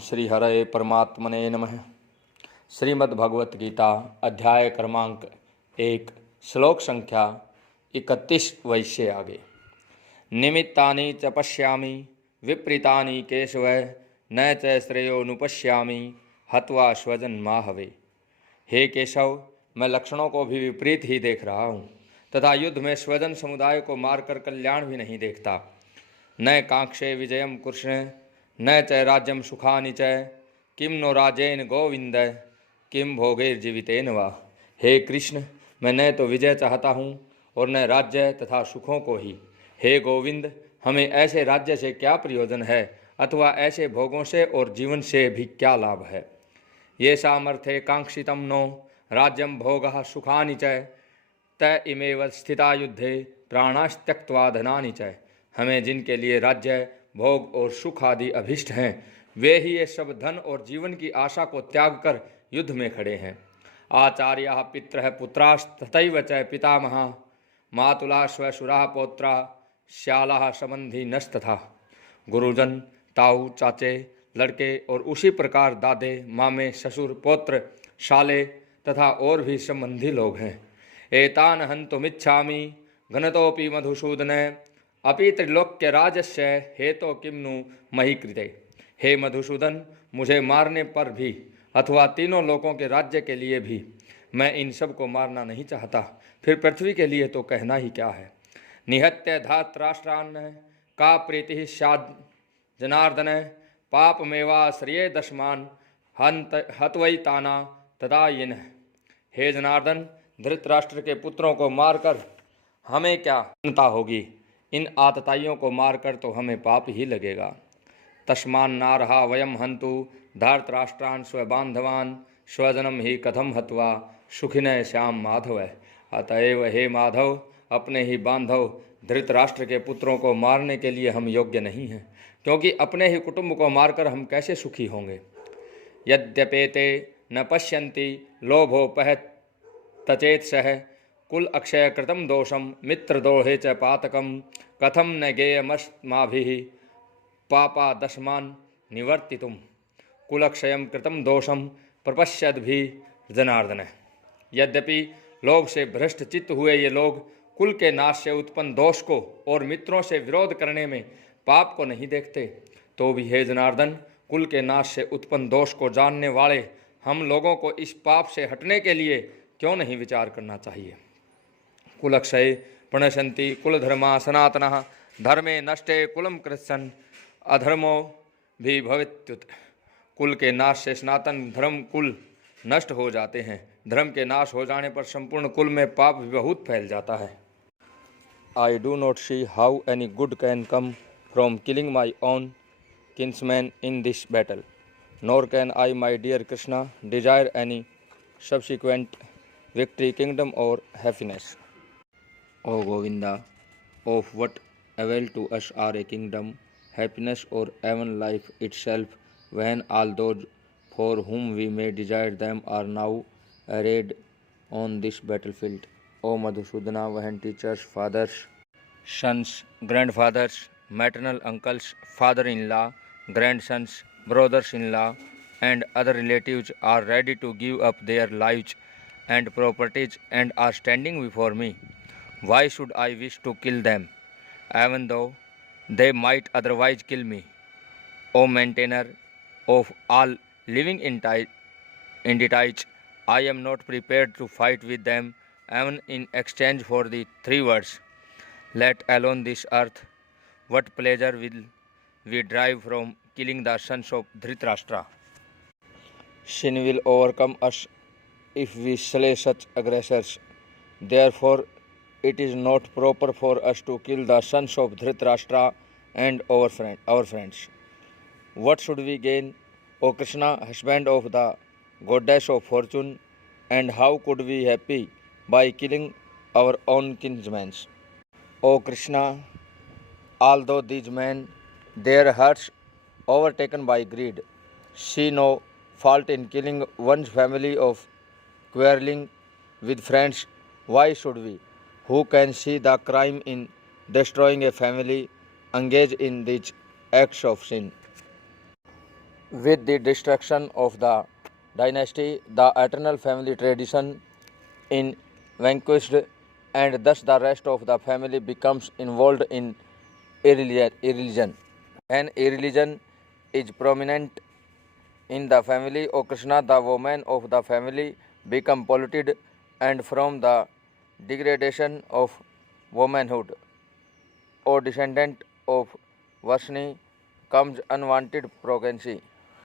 श्री हरे परमात्मने नमः। श्रीमद्भगवत गीता अध्याय क्रमांक 1 श्लोक संख्या 31 वैश्य आगे। निमित्तानि च पश्यामि विपरीतानि केशव न च श्रेयोनुपश्यामि हत्वा स्वजन माहवे। हे केशव, मैं लक्षणों को भी विपरीत ही देख रहा हूँ तथा युद्ध में स्वजन समुदाय को मारकर कल्याण भी नहीं देखता। न कांक्षे विजयम कृष्ण न च राज्यम सुखानि च किम नो राजेन गोविंद किम भोगैर्जीवितेन वा। हे कृष्ण, मैं न तो विजय चाहता हूँ और न राज्य तथा सुखों को ही। हे गोविंद, हमें ऐसे राज्य से क्या प्रयोजन है अथवा ऐसे भोगों से और जीवन से भी क्या लाभ है। ये सामर्थ्य कांक्षितम नो राज्यम भोगः सुखानि च त इमेव स्थिता युद्धे प्राणास्त्यक्त्वा धनानि च। हमें जिनके लिए राज्य भोग और सुख आदि अभिष्ट हैं, वे ही ये सब धन और जीवन की आशा को त्याग कर युद्ध में खड़े हैं। आचार्याः पितरः पुत्रास्तथैव च पितामहा मातुला स्वशुराः पौत्रा श्यालाः संबंधी नस्तथा। गुरुजन, ताऊ, चाचे, लड़के और उसी प्रकार दादे, मामे, ससुर, पौत्र, शाले तथा और भी संबंधी लोग हैं। एतान हन्तुमिच्छामि घनतोपि मधुसूदन अपि त्रिलोक्य राजस्य हेतो किम्नु मही कृते। हे मधुसूदन, मुझे मारने पर भी अथवा तीनों लोकों के राज्य के लिए भी मैं इन सब को मारना नहीं चाहता, फिर पृथ्वी के लिए तो कहना ही क्या है। निहत्य धातराष्ट्रान का प्रीति स्याद् जनार्दन पापमेवा श्रिये दशमान हत्वैताना तदा येन। हे जनार्दन, धृतराष्ट्र के पुत्रों को मारकर हमें क्या चिंता होगी, इन आतताइयों को मारकर तो हमें पाप ही लगेगा। तस्मान् नारहा वयम हंतु धार्तराष्ट्रान् स्वबांधवान् स्वजनम ही कथम हत्वा सुखिनः श्याम माधव। अतएव हे माधव, अपने ही बांधव धृतराष्ट्र के पुत्रों को मारने के लिए हम योग्य नहीं हैं, क्योंकि अपने ही कुटुंब को मारकर हम कैसे सुखी होंगे। यद्यपेते न पश्यन्ति लोभोपहत तचेत्सह कुल अक्षय कृतम दोषम मित्रदोहे च पातकम कथम न गेयमस्माभिः पापा दशमान निवर्तितुम। कुलक्षयम कृतम दोषम प्रपश्यद भी जनार्दन। यद्यपि लोभ से भ्रष्ट चित्त हुए ये लोग कुल के नाश से उत्पन्न दोष को और मित्रों से विरोध करने में पाप को नहीं देखते, तो भी हे जनार्दन, कुल के नाश से उत्पन्न दोष को जानने वाले हम लोगों को इस पाप से हटने के लिए क्यों नहीं विचार करना चाहिए। कुलक्षये प्रणशन्ति कुलधर्मा सनातनः धर्मे नष्टे कुलम कृत्सन अधर्मो भी भवित्युत। कुल के नाश से सनातन धर्म कुल नष्ट हो जाते हैं। धर्म के नाश हो जाने पर संपूर्ण कुल में पाप भी बहुत फैल जाता है। I do not see how any good can come from killing my own kinsman in this battle, nor can I my dear Krishna desire any subsequent victory, kingdom or happiness. O Govinda, of what avail to us are a kingdom, happiness or even life itself, when all those for whom we may desire them are now arrayed on this battlefield. O Madhusudana, when teachers, fathers, sons, grandfathers, maternal uncles, father-in-law, grandsons, brothers-in-law, and other relatives are ready to give up their lives and properties and are standing before me, why should I wish to kill them, even though they might otherwise kill me? O maintainer of all living entities, I am not prepared to fight with them, even in exchange for the three words, let alone this earth. What pleasure will we derive from killing the sons of Dhritarashtra? Sin will overcome us if we slay such aggressors. Therefore, it is not proper for us to kill the sons of Dhritarashtra and our friends. What should we gain, O Krishna, husband of the goddess of fortune, and how could we be happy by killing our own kinsmen? O Krishna, although these men, their hearts overtaken by greed, see no fault in killing one's family of quarreling with friends, why should we, who can see the crime in destroying a family, engage in these acts of sin? With the destruction of the dynasty, the eternal family tradition is vanquished, and thus the rest of the family becomes involved in irreligion. When irreligion is prominent in the family, O Krishna, the women of the family become polluted, and from the degradation of womanhood, O descendant of Vashni, comes unwanted pregnancy.